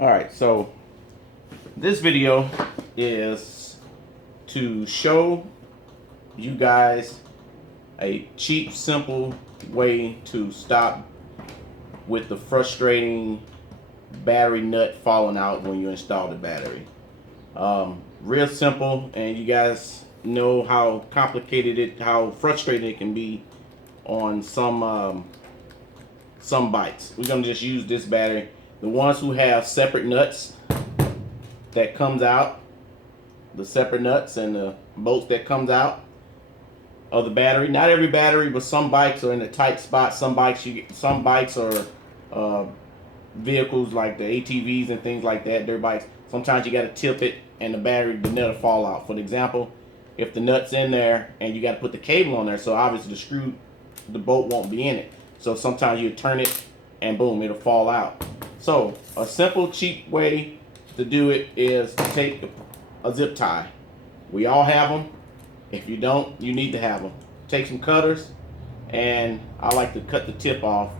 Alright, so this video is to show you guys a cheap, simple way to stop with the frustrating battery nut falling out when you install the battery. Real simple, and you guys know how complicated how frustrating it can be on some bikes. We're gonna just use this battery. The ones who have separate nuts that comes out, the separate nuts and the bolts that comes out of the battery. Not every battery, but some bikes are in a tight spot. Some bikes are vehicles like the ATVs and things like that, dirt bikes. Sometimes you got to tip it and the nut will fall out. For example, if the nut's in there and you got to put the cable on there, so obviously the bolt won't be in it. So sometimes you turn it and boom, it'll fall out. So a simple, cheap way to do it is to take a zip tie. We all have them. If you don't, you need to have them. Take some cutters, and I like to cut the tip off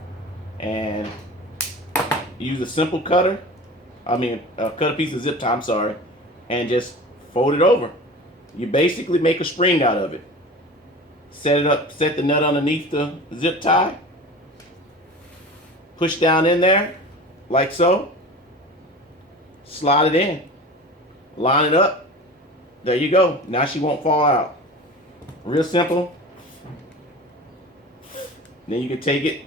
and use a simple cutter. Cut a piece of zip tie, and just fold it over. You basically make a spring out of it. Set it up, set the nut underneath the zip tie. Push down in there, like so. Slide it in. Line it up. There you go. Now she won't fall out. Real simple. Then you can take it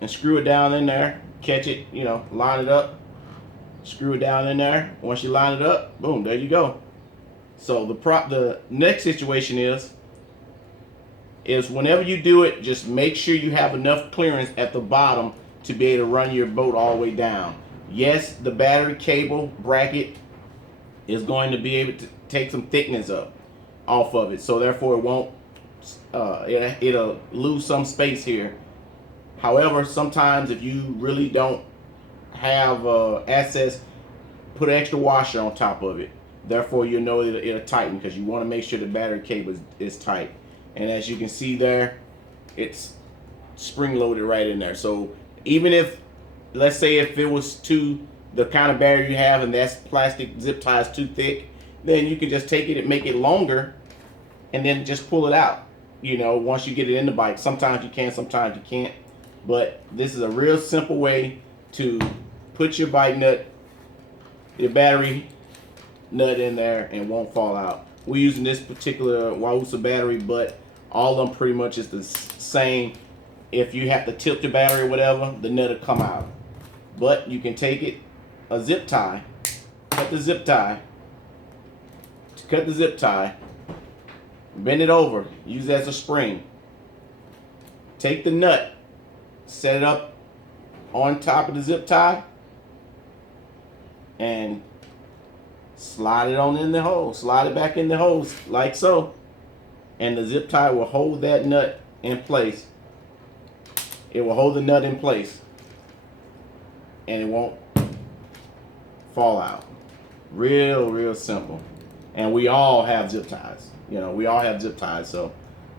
and screw it down in there. Catch it, line it up. Screw it down in there. Once you line it up, boom, there you go. So the next situation is whenever you do it, just make sure you have enough clearance at the bottom to be able to run your boat all the way down. Yes, the battery cable bracket is going to be able to take some thickness off of it, so therefore it won't it'll lose some space here. However, sometimes if you really don't have access, put an extra washer on top of it. Therefore, you know it'll tighten, because you want to make sure the battery cable is tight. And as you can see there, it's spring loaded right in there. So even if, let's say if it was the kind of battery you have and that plastic zip tie is too thick, then you can just take it and make it longer and then just pull it out. Once you get it in the bike. Sometimes you can, sometimes you can't. But this is a real simple way to put your battery nut in there and won't fall out. We're using this particular Wahoosa battery, but all of them pretty much is the same. If you have to tilt your battery or whatever, the nut will come out. But you can take it, a zip tie, cut the zip tie, bend it over, use it as a spring. Take the nut, set it up on top of the zip tie, and slide it on in the hole. Slide it back in the hole like so. And the zip tie will hold that nut in place. It will hold the nut in place. And it won't fall out. Real simple. And we all have zip ties. We all have zip ties. So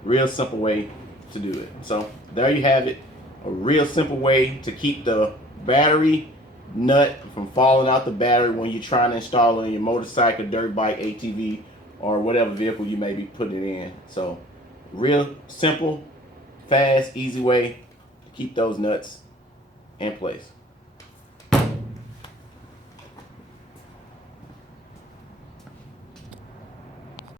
real simple way to do it. So there you have it. A real simple way to keep the battery nut from falling out the battery when you're trying to install it in your motorcycle, dirt bike, ATV, or whatever vehicle you may be putting it in. So real simple, fast, easy way to keep those nuts in place.